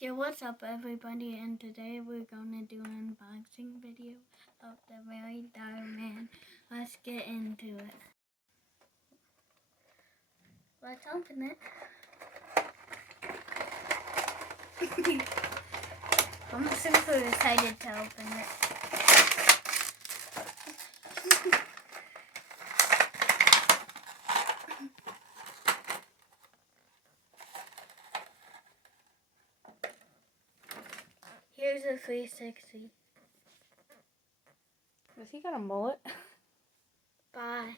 Yeah, what's up everybody, and today we're gonna do an unboxing video of the Very Dark Man. Let's get into it. Let's open it. I'm super excited to open it. Here's a 360. Has he got a mullet? Bye.